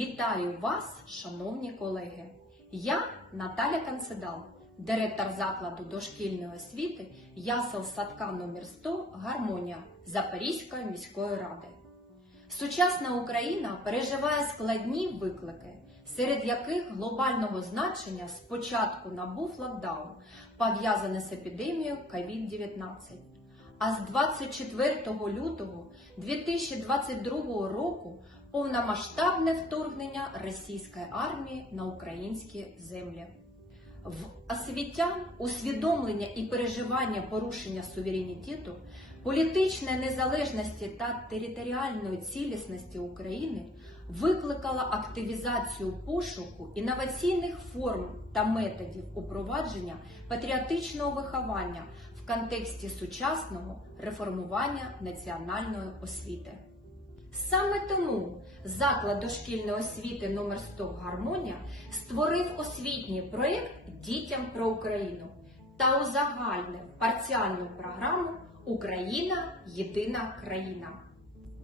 Вітаю вас, шановні колеги! Я Наталя Канцедал, директор закладу дошкільної освіти ясел садка номер 100 Гармонія Запорізької міської ради. Сучасна Україна переживає складні виклики, серед яких глобального значення спочатку набув локдаун, пов'язаний з епідемією COVID-19. А з 24 лютого 2022 року повномасштабне вторгнення російської армії на українські землі. В освітян усвідомлення і переживання порушення суверенітету, політичної незалежності та територіальної цілісності України викликала активізацію пошуку інноваційних форм та методів упровадження патріотичного виховання в контексті сучасного реформування національної освіти. Саме тому заклад дошкільної освіти номер 100 Гармонія створив освітній проєкт Дітям про Україну та узагальнив парціальну програму Україна єдина країна.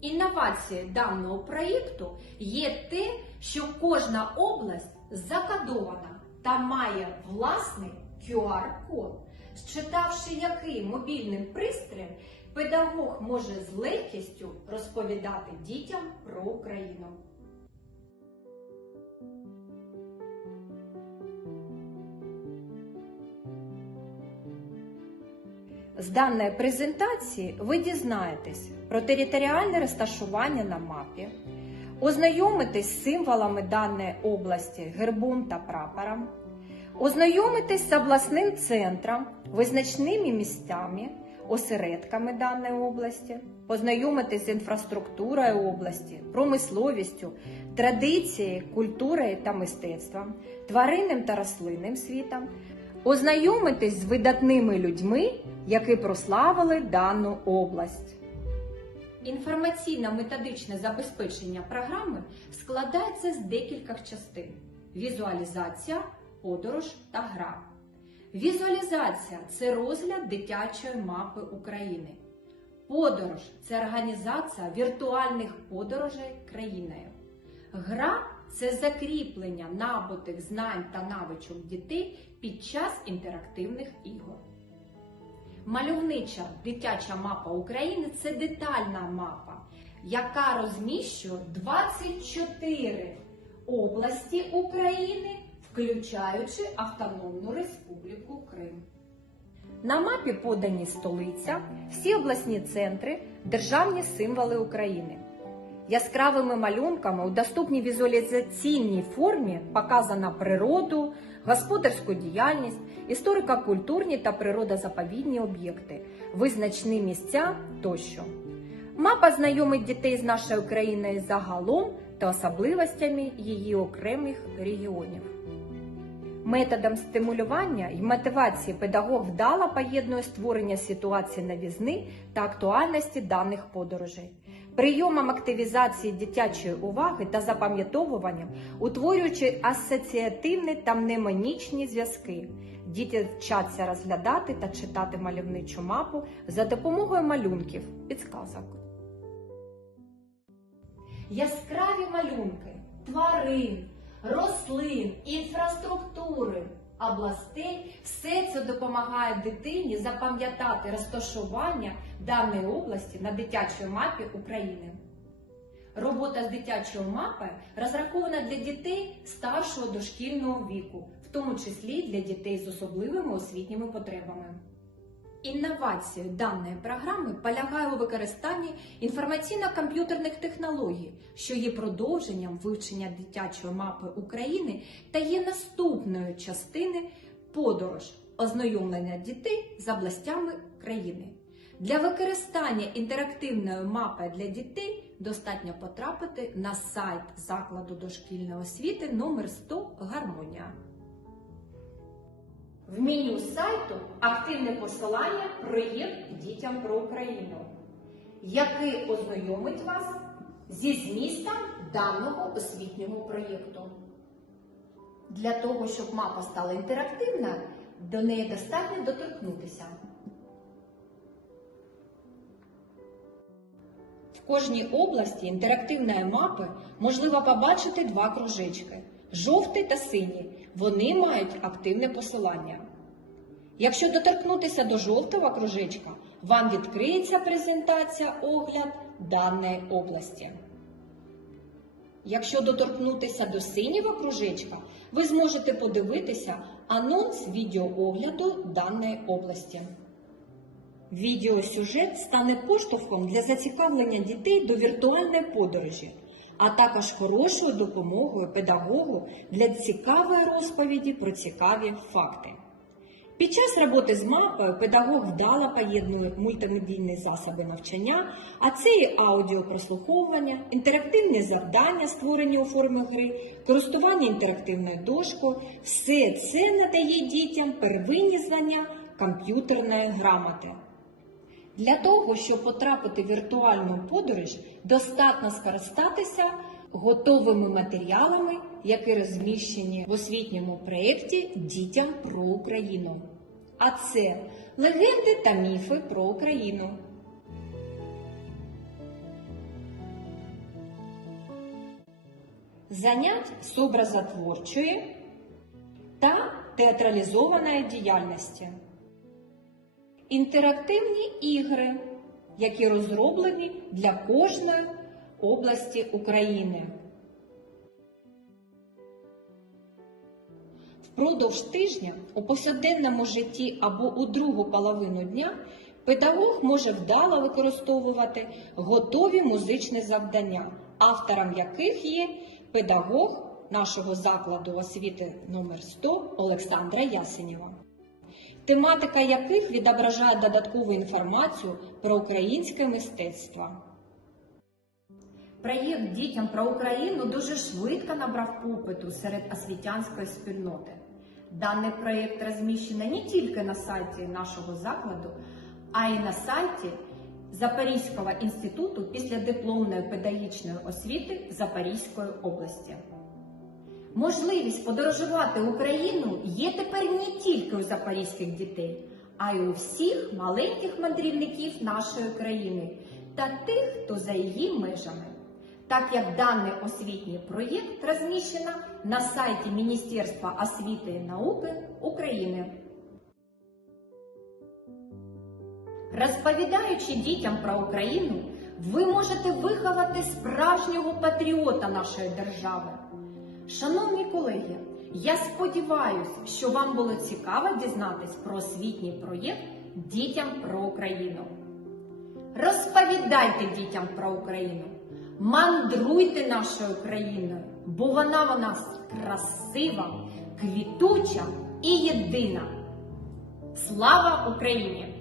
Інновацією даного проєкту є те, що кожна область закодована та має власний QR-код, считавши який мобільним пристроєм педагог може з легкістю розповідати дітям про Україну. З даної презентації ви дізнаєтесь про територіальне розташування на мапі, ознайомитесь з символами даної області, гербом та прапором, ознайомитесь з обласним центром, визначними місцями, осередками даної області, познайомитись з інфраструктурою області, промисловістю, традицією, культурою та мистецтвом, тваринним та рослинним світом, ознайомитись з видатними людьми, які прославили дану область. Інформаційно-методичне забезпечення програми складається з декількох частин: візуалізація, подорож та гра. Візуалізація це розгляд дитячої мапи України. Подорож це організація віртуальних подорожей країною. Гра це закріплення набутих знань та навичок дітей під час інтерактивних ігор. Мальовнича дитяча мапа України це детальна мапа, яка розміщує 24 області України, включаючи Автономну Республіку Крим. На мапі подані столиця, всі обласні центри, державні символи України. Яскравими малюнками у доступній візуалізаційній формі показана природу, господарську діяльність, історико-культурні та природозаповідні об'єкти, визначні місця тощо. Мапа знайомить дітей з нашою країною загалом та особливостями її окремих регіонів. Методом стимулювання і мотивації педагог вдало поєднує створення ситуації новізни та актуальності даних подорожей. Прийомом активізації дитячої уваги та запам'ятовуванням, утворюючи асоціативні та мнемонічні зв'язки. Діти вчаться розглядати та читати мальовничу мапу за допомогою малюнків, підсказок. Яскраві малюнки, тварин, рослин, інфраструктури, областей все це допомагає дитині запам'ятати розташування даної області на дитячій мапі України. Робота з дитячою мапою розрахована для дітей старшого дошкільного віку, в тому числі для дітей з особливими освітніми потребами. Інновацією даної програми полягає у використанні інформаційно-комп'ютерних технологій, що є продовженням вивчення дитячої мапи України та є наступною частини подорож ознайомлення дітей з областями країни. Для використання інтерактивної мапи для дітей достатньо потрапити на сайт закладу дошкільної освіти номер 100 Гармонія. В меню сайту активне посилання Проєкт Дітям про Україну, який ознайомить вас зі змістом даного освітнього проєкту. Для того, щоб мапа стала інтерактивною, до неї достатньо доторкнутися. В кожній області інтерактивної мапи можливо побачити два кружечки жовтий та синій. Вони мають активне посилання. Якщо доторкнутися до жовтого кружечка, вам відкриється презентація огляд даної області. Якщо доторкнутися до синього кружечка, ви зможете подивитися анонс відеоогляду даної області. Відеосюжет стане поштовхом для зацікавлення дітей до віртуальної подорожі, а також хорошою допомогою педагогу для цікавої розповіді про цікаві факти. Під час роботи з мапою педагог вдало поєднує мультимедійні засоби навчання, а це і аудіопрослуховування, інтерактивні завдання, створені у формі гри, користування інтерактивною дошкою. Все це надає дітям первинні знання комп'ютерної грамоти. Для того, щоб потрапити в віртуальну подорож, достатньо скористатися готовими матеріалами, які розміщені в освітньому проєкті Дітям про Україну. А це легенди та міфи про Україну. Занять з образотворчої та театралізованої діяльності. Інтерактивні ігри, які розроблені для кожної області України. Впродовж тижня у повсякденному житті або у другу половину дня педагог може вдало використовувати готові музичні завдання, автором яких є педагог нашого закладу освіти номер 100 Олександра Ясенєва тематика яких відображає додаткову інформацію про українське мистецтво. Проєкт дітям про Україну дуже швидко набрав попиту серед освітянської спільноти. Даний проєкт розміщений не тільки на сайті нашого закладу, а й на сайті Запорізького інституту післядипломної педагогічної освіти Запорізької області. Можливість подорожувати Україну є тепер не тільки у запорізьких дітей, а й у всіх маленьких мандрівників нашої країни та тих, хто за її межами. Так як даний освітній проєкт розміщено на сайті Міністерства освіти і науки України. Розповідаючи дітям про Україну, ви можете виховати справжнього патріота нашої держави. Шановні колеги, я сподіваюся, що вам було цікаво дізнатись про освітній проєкт Дітям про Україну. Розповідайте дітям про Україну, мандруйте нашою країною, бо вона у нас красива, квітуча і єдина. Слава Україні!